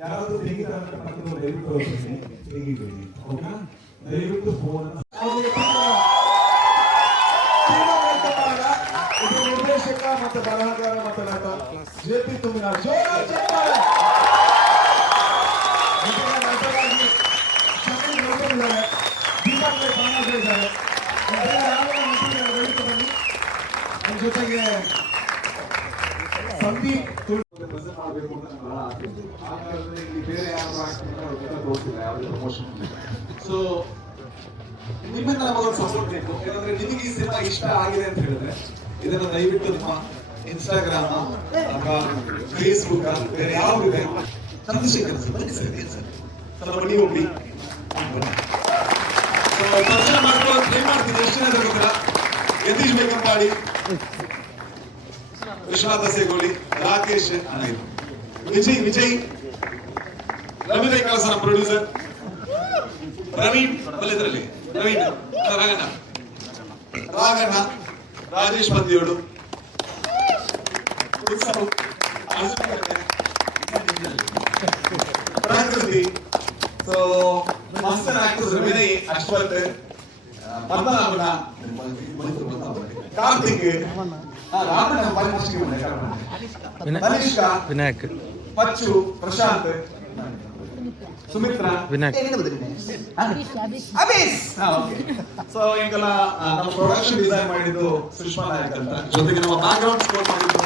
ಯಾರಾದ್ರೂ ದಯವಿಟ್ಟು ಫೋನ್ ನಿರ್ದೇಶಕ ಮತ್ತು ಬರಹಗಾರ ಮತ್ತು ನಟ ಜೆ.ಪಿ. ತುಮಿನಾಳ್ ಜೊತೆಗೆ ಸಂದೀಪ್ ಮಾಡಬೇಕು ಅಂತ ಬಹಳ ಆಸೆ. ಇಲ್ಲಿ ಬೇರೆ ಯಾರು ತೋರಿಸಿಲ್ಲ ಯಾವುದೇ ಪ್ರಮೋಷನ್. ಸೊ ನಿಮ್ಮಿಂದ ನಮಗೊಂದು ಸಪೋರ್ಟ್ ಬೇಕು. ಯಾಕಂದ್ರೆ ನಿಮಗೆ ಈ ಸಿನಿಮಾ ಇಷ್ಟ ಆಗಿದೆ ಅಂತ ಹೇಳಿದ್ರೆ ಇದನ್ನು ದಯವಿಟ್ಟು ನಿಮ್ಮ ಇನ್ಸ್ಟಾಗ್ರಾಮ್ ಅಥವಾ ಫೇಸ್ಬುಕ್ ಬೇರೆ ಯಾವ್ದಿದೆ ಚಂದ್ರಶೇಖರ್ ಸರ್ ಬನ್ನಿ ಸರ್ ಏನ್ ಸರ್ ಸ್ವಲ್ಪ ಬನ್ನಿ ಹೋಗ್ಲಿ ದರ್ಶನ ಮಾಡ್ಕೊಳ್ಳೋ ಟ್ರೈ ಮಾಡ್ತೀನಿ. ಎಷ್ಟು ಜನ ಗೊತ್ತಿಲ್ಲ. ಯತೀಶ್ ಬೇಕಂಪಾಡಿ, ವಿಶ್ವನಾಥ ಸೇಗೋಳಿ, ರಾಕೇಶ್ ವಿಜಯ್ ರವಿ ಕಳಸ ಪ್ರೊಡ್ಯೂಸರ್, ಪ್ರವೀಣ್ ಬಲ್ಲಿದ್ರಲ್ಲಿ Praveen Raghanna Rajesh Bandiyodu, Prakruthi, so master actors Vinay, Ashwath, ಪದ್ಮನಾಭನ, ಕಾರ್ತಿಕ್, ವಿನಾಯಕ್, ಪಚ್ಚು, ಪ್ರಶಾಂತ್, ಸುಮಿತ್ರಾ, ವಿನಾಯಕ್, ಸೊ ಈಗೆಲ್ಲ ನಮ್ಮ ಪ್ರೊಡಕ್ಷನ್ ಡಿಸೈನ್ ಮಾಡಿದ್ದು ಸುಷ್ಮಾ ನಾಯಕ್ ಅಂತ, ಜೊತೆಗೆ ನಮ್ಮ ಬ್ಯಾಕ್ ಗ್ರೌಂಡ್ ಸ್ಕೋರ್ ಮಾಡಿದ್ದು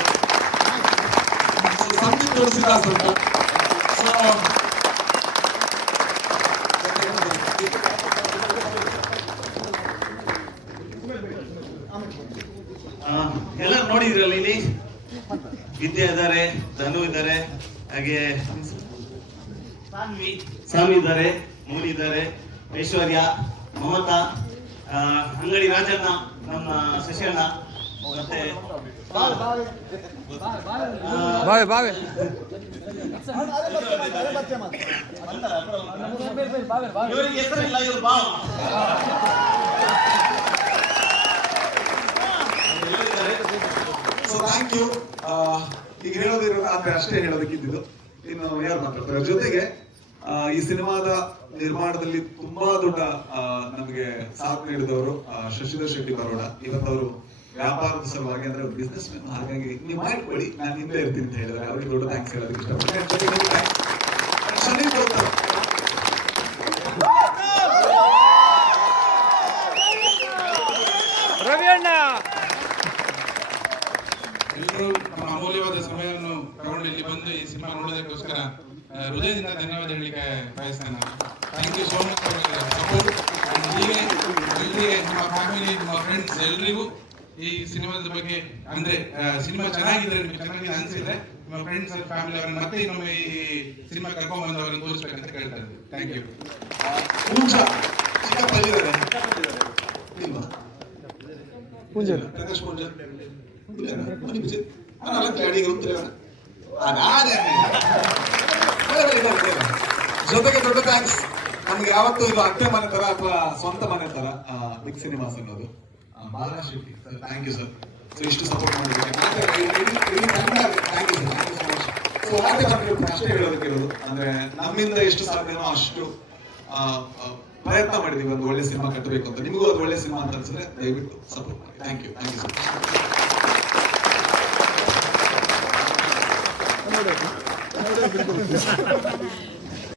ಸಂದೀಪ್ ತುಳಸಿದಾಸ್ ಅಂತ. ಸೊ ಎಲ್ಲರೂ ನೋಡಿದ್ರಲ್ಲ, ಇಲ್ಲಿ ವಿದ್ಯಾ ಇದ್ದಾರೆ, ಧನು ಇದ್ದಾರೆ, ಹಾಗೆ ಸ್ವಾಮಿ ಇದ್ದಾರೆ, ಮೌನಿ ಇದ್ದಾರೆ, ಐಶ್ವರ್ಯ, ಮಮತಾ, ಅಂಗಡಿ ರಾಜಣ್ಣ, ನಮ್ಮ ಶಶಿಯಣ್ಣ, ಮತ್ತೆ ಇವರಿಗೆ ಹೆಸರಿಲ್ಲ, ಇವರು ಬಾವ. So thank you. ಈಗ ಹೇಳೋದಿರೋ ಆದ್ರೆ ಅಷ್ಟೇ ಹೇಳೋದಕ್ಕಿದ್ದು, ಇನ್ನು ಯಾರು ಮಾತಾಡ್ತಾರೆ. ಜೊತೆಗೆ ಈ ಸಿನಿಮಾದ ನಿರ್ಮಾಣದಲ್ಲಿ ತುಂಬಾ ದೊಡ್ಡ ನಮಗೆ ಸಾಥ್ ನೀಡಿದವರು ಶಶಿಧರ್ ಶೆಟ್ಟಿ ಬರೋಡ. ಇವತ್ತವರು ವ್ಯಾಪಾರದ ಸಲುವಾಗಿ ಅಂದ್ರೆ ಬಿಸ್ನೆಸ್ ಮ್ಯಾನ್, ಹಾಗಾಗಿ ನೀವು ಮಾಡ್ಕೊಳ್ಳಿ, ನಾನು ಹಿಂದೆ ಇರ್ತೀನಿ ಅಂತ ಹೇಳಿದ್ರೆ ಅವ್ರಿಗೆ ದೊಡ್ಡ ಥ್ಯಾಂಕ್ಸ್ ಹೇಳೋದಕ್ಕೆ ಇಷ್ಟಪಡ್ತೀನಿ. ಎಲ್ಲರೂ ನಮ್ಮ ಅಮೂಲ್ಯವಾದ ಸಮಯವನ್ನು ತಗೊಂಡು ಇಲ್ಲಿ ಬಂದು ಈ ಸಿನಿಮಾ ನೋಡೋದಕ್ಕೋಸ್ಕರ ಹೃದಯದಿಂದ ಧನ್ಯವಾದ ಹೇಳಲಿಕ್ಕೆ ಬಯಸ್ತೇನೆ. Thank you so much for support. ಹೀಗೆ ಎಲ್ರಿಗೆ, ನಮ್ಮ ಫ್ಯಾಮಿಲಿ, ನಮ್ಮ ಫ್ರೆಂಡ್ಸ್ ಎಲ್ರಿಗೂ ಈ ಸಿನಿಮಾದ ಬಗ್ಗೆ ಅಂದ್ರೆ ಸಿನಿಮಾ ಚೆನ್ನಾಗಿದ್ರೆ, ನಿಮ್ಗೆ ಚೆನ್ನಾಗಿದೆ ಅನ್ಸಿದ್ರೆ ನಿಮ್ಮ ಫ್ರೆಂಡ್ಸ್ ಫ್ಯಾಮಿಲಿ ಅವರನ್ನು ಮತ್ತೆ ಇನ್ನೊಮ್ಮೆ ಈ ಸಿನಿಮಾ ಕರ್ಕೊಂಡ್ ಬಂದು ಅವರನ್ನು ತೋರಿಸ್ಬೇಕಂತ ಕೇಳ್ತಾ ಇದ್ದೀನಿ. Thank you. ಜೊತೆಗೆ ದೊಡ್ಡ ಥ್ಯಾಂಕ್ಸ್. ನಮ್ಗೆ ಯಾವತ್ತೂ ಇದು ಅತ್ತೆ ಮನೆ ತರ ಅಥವಾ ಸ್ವಂತ ಮನೆ ತರ ಬಿಗ್ ಸಿನಿಮಾಸ್ ಅನ್ನೋದು. Bala Shetty sir, thank you sir. So ಇಷ್ಟು ಸಪೋರ್ಟ್ ಮಾಡಿದ್ರೆ ಥ್ಯಾಂಕ್ ಯು ಸರ್. ಸೊ ವಾರ್ತೆ ಮಾಡಿದ್ರೆ ಅಷ್ಟೇ ಹೇಳೋದಕ್ಕಿರೋದು, ಅಂದ್ರೆ ನಮ್ಮಿಂದ ಎಷ್ಟು ಸಾಧ್ಯನೋ ಅಷ್ಟು ಪ್ರಯತ್ನ ಮಾಡಿದೀವಿ ಒಂದು ಒಳ್ಳೆ ಸಿನಿಮಾ ಕಟ್ಟಬೇಕು ಅಂತ. ನಿಮಗೂ ಅದು ಒಳ್ಳೆ ಸಿನಿಮಾ ಅಂತ ಅನ್ಸಿದ್ರೆ ದಯವಿಟ್ಟು ಸಪೋರ್ಟ್ ಮಾಡಿ. Thank you so much. ನೋಡು.